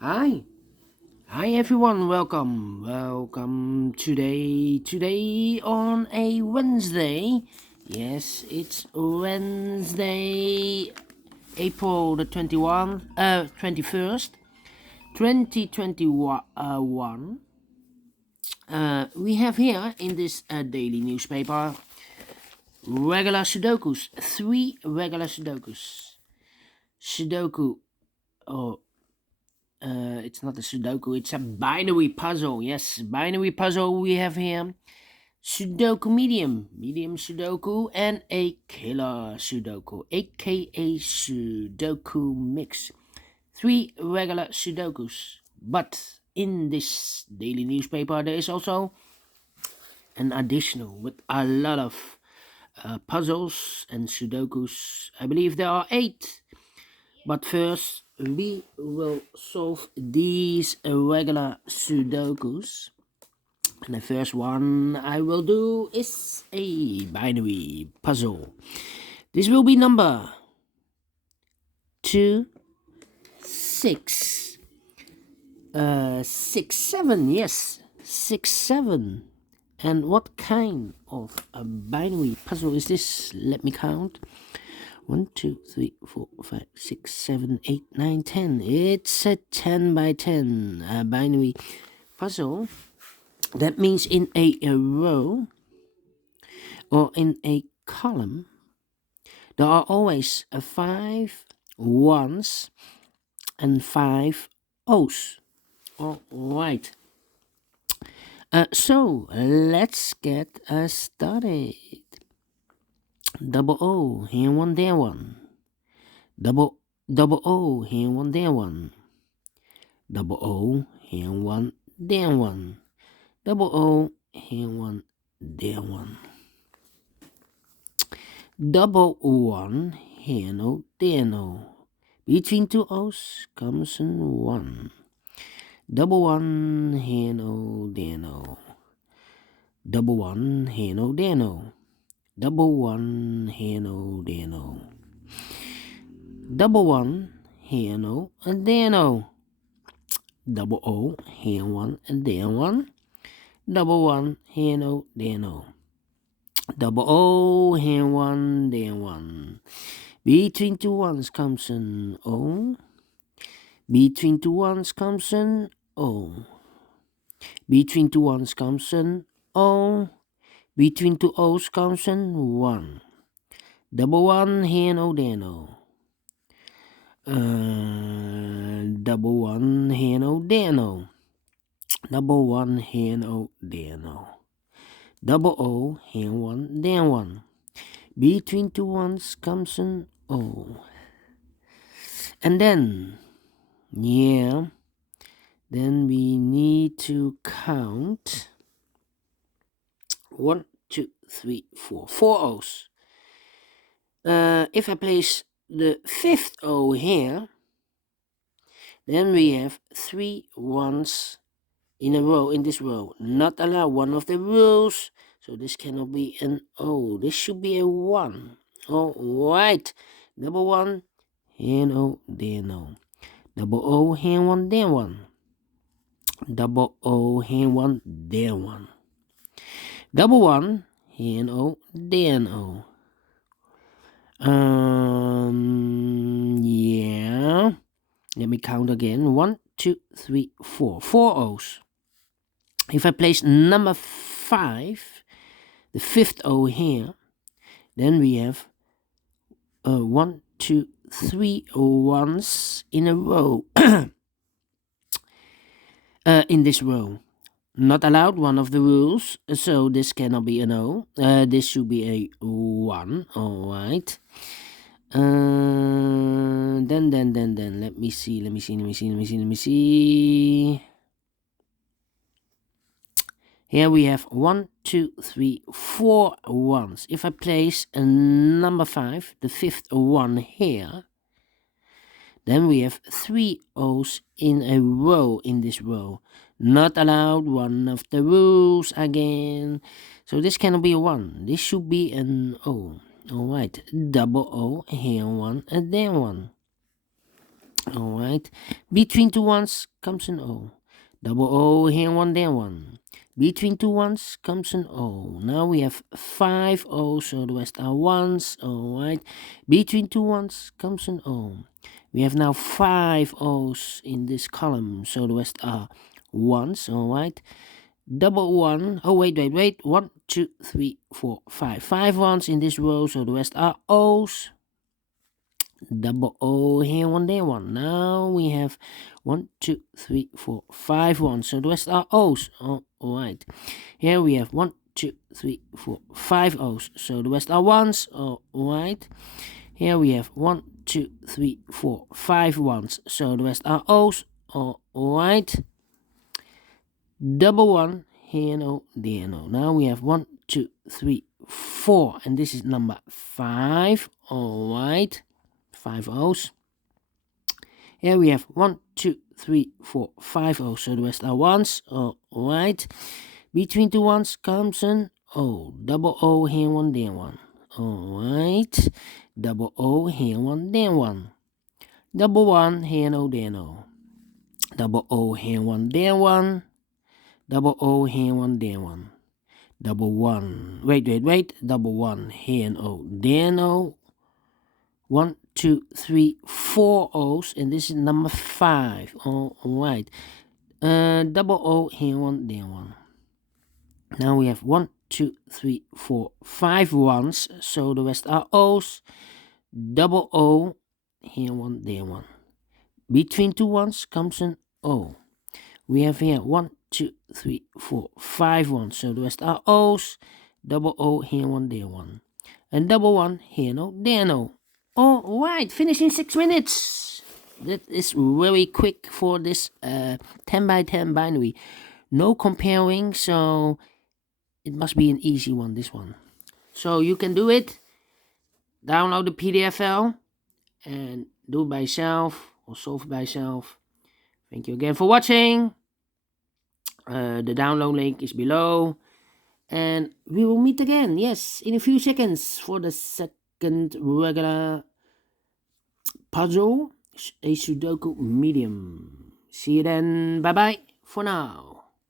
Hi, hi everyone. Welcome today on a Wednesday. Yes, it's Wednesday, April the 21st, 2021. We have here in this daily newspaper regular Sudokus, three regular Sudokus. Sudoku, oh, it's not a Sudoku, it's a binary puzzle. Yes, binary puzzle we have here. Sudoku Medium Sudoku, and a Killer Sudoku, aka Sudoku Mix. Three regular Sudokus. But in this daily newspaper, there is also an additional with a lot of puzzles and Sudokus. I believe there are eight. But first, we will solve these regular Sudokus. And the first one I will do is a binary puzzle. This will be number 2, 6, 6, 7. Yes, 6, 7. And what kind of a binary puzzle is this? Let me count. 1, 2, 3, 4, 5, 6, 7, 8, 9, 10. It's a 10 by 10 binary puzzle. That means in a row or in a column, there are always 5 ones and 5 O's. All right. So let's get started. Double O, here one, there one. Double O, here one, there one. Double O, here one, there one. Double O, here one, there one. Double one, here no, there no. Between two O's comes an 1. Double one, here no, there no. Double one, here no, there no. Double one, here no, there no. Double one, here no, and there no. Double O, here one, and there one. Double one, here no, there no. Double O, here one, there one. Between two ones comes an O. Between two ones comes an O. Between two ones comes an O. Between two O's comes an 1. Double one, here no, there no. Double one, here no, there no. Double one, here no, there no. Double O, here one, there one. Between two ones comes an O. And then, then we need to count 1, 2, 3, 4. 4 O's. If I place the fifth O here, then we have 3 ones in a row, in this row. Not allowed, one of the rules. So this cannot be an O. This should be a 1. All right. Double one, here no, there no. Double O, here one, there one. Double O, here one, there one. Double one, here no, there no. Yeah. Let me count again. 1, 2, 3, 4. 4 O's. If I place number 5, the fifth O here, then we have 1, 2, 3 ones in a row. In this row. Not allowed, one of the rules. So this cannot be an O. This should be a 1. Alright. Then let me see. Here we have 1, 2, 3, 4 ones. If I place a number 5, the fifth one here, then we have 3 O's in a row in this row. Not allowed, one of the rules again. So this cannot be a 1. This should be an O. Alright, double O, here one, and there one. Alright. Between two ones comes an O. Double O, here one, there one. Between two ones comes an O. Now we have 5 O's, so the rest are ones. Alright. Between two ones comes an O. We have now 5 O's in this column, so the rest are ones. Alright. Double one. Oh, wait. 1, 2, 3, 4, 5. 5 ones in this row, so the rest are O's. Double O, here one, there one. Now we have 1, 2, 3, 4, 5 ones, so the rest are O's. Alright. Here we have 1, 2, 3, 4, 5 O's, so the rest are ones. Alright. Here we have 1, 2, 3, 4, 5 ones, so the rest are O's. Alright. Double one, here no, there no. Now we have 1, 2, 3, 4, and this is number 5. Alright. 5 O's. Here we have 1, 2, 3, 4, 5 O's, so the rest are ones. Alright. Between two ones comes an O. Double O, here one, there one. Alright. Double O, here one, there one. Double one, here no, there no. Double O, here one, there one. Double O, here one, there one. Double one. Wait. Double one, here no, there no. 1, 2, 3, 4 O's, and this is number 5. Alright. Double O, here one, there one. Now we have 1, 2, 3, 4, 5 ones, so the rest are O's. Double O, here one, there one. Between two ones comes an O. We have here 1, 2, 3, 4, 5 ones, so the rest are O's. Double O, here one, there one. And double one, here no, there no. Alright, finish in 6 minutes. That is very quick for this 10 by 10 binary. No comparing, so it must be an easy one, this one. So you can do it. Download the PDF file and do it by yourself or solve it by yourself. Thank you again for watching. The download link is below. And we will meet again, yes, in a few seconds for the second regular puzzle, a Sudoku Medium. See you then. Bye bye for now.